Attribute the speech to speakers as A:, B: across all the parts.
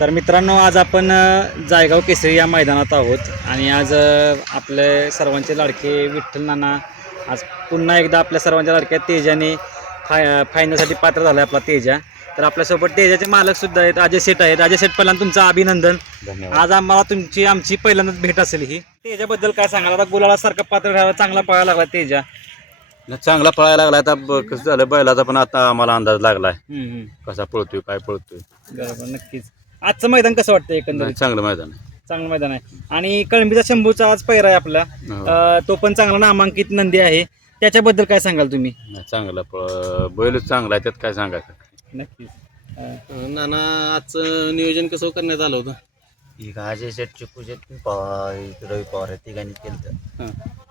A: तर मित्रांनो, आज आपण जायगाव केसरी या मैदानात आहोत आणि आज आपले सर्वांचे लाडके विठ्ठल नाना आज पुन्हा एकदा आपल्या सर्वांच्या लाडक्या तेजाने फायनलसाठी पात्र झाला आपला तेजा. तर आपल्यासोबत तेजाचे मालक सुद्धा आहेत, अजय सेठ आहेत. अजय सेठ, पहिल्यांदा तुमचं अभिनंदन.
B: धन्यवाद.
A: आज आम्हाला आमची पहिल्यांदाच भेट असेल ही. तेजाबद्दल काय सांगाल? आता गुलालासारखं पात्र ठरायला चांगला पळायला लागला तेजा.
B: चांगला पळायला लागला. आता कसं झालं, बैलाचा पण आता आम्हाला अंदाज लागलाय कसा पळतोय, काय पळतोय.
A: बरोबर, नक्कीच. आजचं मैदान कसं वाटतं एकंदरीत?
B: चांगलं मैदान आहे.
A: चांगलं मैदान आहे. आणि कळंबीचा शंभूचा आज पहिरा आहे आपला. तो पण चांगला नामांकित नंदी आहे. त्याच्याबद्दल काय सांगाल तुम्ही?
B: चांगला बैलच चांगला आहे, त्यात काय सांगायचं.
A: नक्कीच.
C: नाना, आजचं नियोजन कसं करण्यात आलं होतं?
D: ಈಗ अजय शेटची पूजेत रवी पवार आहे तिघांनी केलं.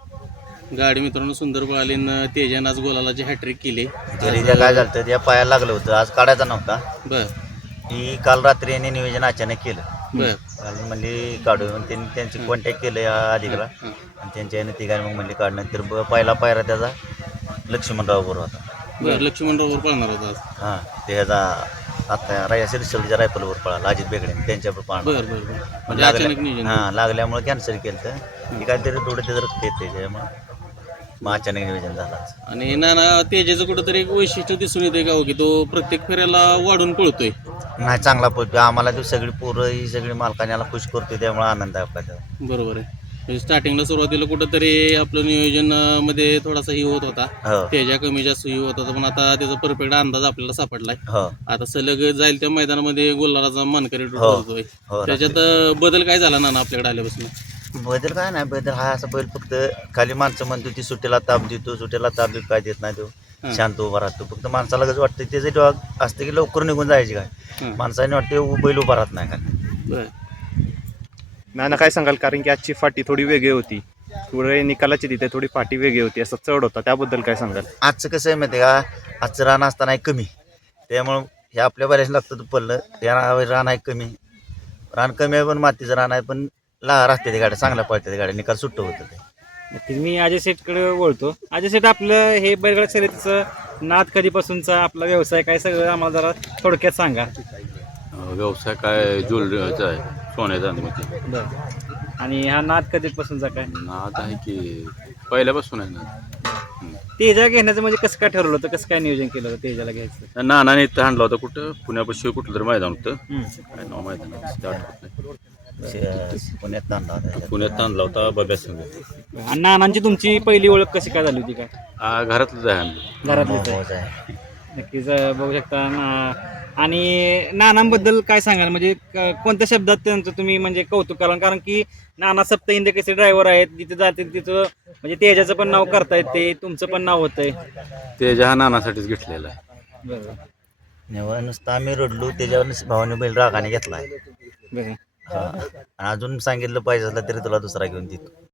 C: गाडी मित्रांनो सुंदर पळाली न तेजान आज गोलालाची हॅट्रिक केली.
D: तरी त्या काय झालं त्या पायाला लागलं होतं, आज काढायचा नव्हता.
C: बर
D: की काल रात्री यांनी नियोजन अचानक केलं.
C: बर
D: काल म्हणली काढू, त्यांनी त्यांची कॉन्टॅक्ट केलं अधिकला आणि त्यांच्या याने तिघांनी मग म्हणली काढणं. तर पहिला पायरा त्याचा लक्ष्मणराव बरोबर होता.
C: बर लक्ष्मणराववर पळणार होता आज.
D: हां, त्याचा आता रायसिरच्या रायफलवर पळाला अजित बेगडे त्यांच्यावर
C: बर
D: पळाला.
C: बर बर म्हणजे अचानक नियोजन.
D: हां, लागल्यामुळे कॅन्सल केलं. तर ती काहीतरी थोडं त्याचं रक्त येते त्याच्यामुळे मग अचानक नियोजन झालं.
C: आणि नाना, तेजाचं कुठंतरी एक वैशिष्ट्य दिसून येते का हो, की तो प्रत्येक फेऱ्याला वाढून पळतोय.
D: नाही, चांगला पळतो. आम्हाला ती सगळी पोरं ही सगळी मालकाने याला खुश करतो, त्यामुळे आनंद आहे आपला त्याला.
C: बरोबर आहे. म्हणजे स्टार्टिंगला सुरुवातीला कुठंतरी आपलं नियोजन मध्ये थोडासा ही होत होता,
D: हो
C: तेजा कमी जास्त ही होत होता, पण आता त्याचा परफेक्ट अंदाज आपल्याला सापडलाय.
D: हो
C: आता सलग जाईल त्या मैदानामध्ये गोलाचा मानकरी
D: हो.
C: ठरतोय.
D: हो,
C: त्याच्यात बदल काय झाला ना आपल्याकडे आल्यापासून?
D: बदल काय नाही. बदल हा असा बैल फक्त खाली माणसं म्हणतो ती सुट्टीला ताप देतो, सुट्टीला ताप देतो, काय देत नाही. तो शांत उभा राहतो. फक्त माणसाला कसं वाटतं त्याचं डॉग असते की लवकर निघून जायची काय, माणसाने वाटते बैल उभा राहत नाही खाली.
C: बरं.
E: नाना, काय सांगाल? कारण की आजची फाटी थोडी वेगळी होती, थोडे निकालाची तिथे थोडी फाटी वेगळी होती, असं चढ होता, त्याबद्दल काय सांगाल?
D: आजचं कसं आहे माहिती आहे का, आजचं रान असताना आहे कमी, त्यामुळं हे आपल्या बऱ्याच लागतं पडलं. या रान आहे कमी, रान कमी आहे पण मातीचं रान आहे, पण राहते ते गाड्या चांगल्या पळते, ते गाड्या निकाल सुट्ट होतं ते.
A: नक्कीच. मी अजय सेठकडे वळतो. अजय सेठ, आपलं हे बैलगाडा शर्यतीचं नाद कधीपासूनचा आपला व्यवसाय काय, सगळं आम्हाला जरा थोडक्यात सांगा.
B: व्यवसाय काय ज्वेलरीचा आहे, सोन्या चांदीमध्ये.
A: बरं. आणि हा नाद कधीपासूनचा काय?
B: नाद आहे की पहिल्यापासून आहे ना.
A: तेजा घेण्याचं म्हणजे कसं काय ठरवलं होतं, कसं काय नियोजन केलं होतं तेजाला घ्यायचं?
B: नानाने इथं आणला होता, कुठं पुण्यापाशी कुठलं तरी मैदान होतं. काय नाव मैदान आहे, ते आठवत नाही.
D: पुण्यात आणला होता.
B: पुण्यात आणला होता बब्या संघ.
A: आणि नानांची तुमची पहिली ओळख कशी काय झाली होती? काय
B: घरातलंच आहे आम्ही.
A: घरातलीच आहे. नक्कीच. बघू शकता आणि नानांबद्दल काय सांगाल? म्हणजे कोणत्या शब्दात त्यांचं तुम्ही म्हणजे कौतुक कराल? कारण की नाना सप्त हिंद कसे ड्रायव्हर आहेत, जिथे जातील तिथं म्हणजे तेजाचं पण नाव करतायत, ते तुमचं पण नाव होतंय.
B: तेजा हा नानासाठीच घेतलेला आहे.
A: बरोबर.
D: तेव्हा नुसतं आम्ही रडलो, त्याच्यावर भावाने बैल रागाने घेतला आहे.
A: बरं.
D: हा, आणि अजून सांगितलं पाहिजे असलं तरी तुला दुसरा घेऊन देतो.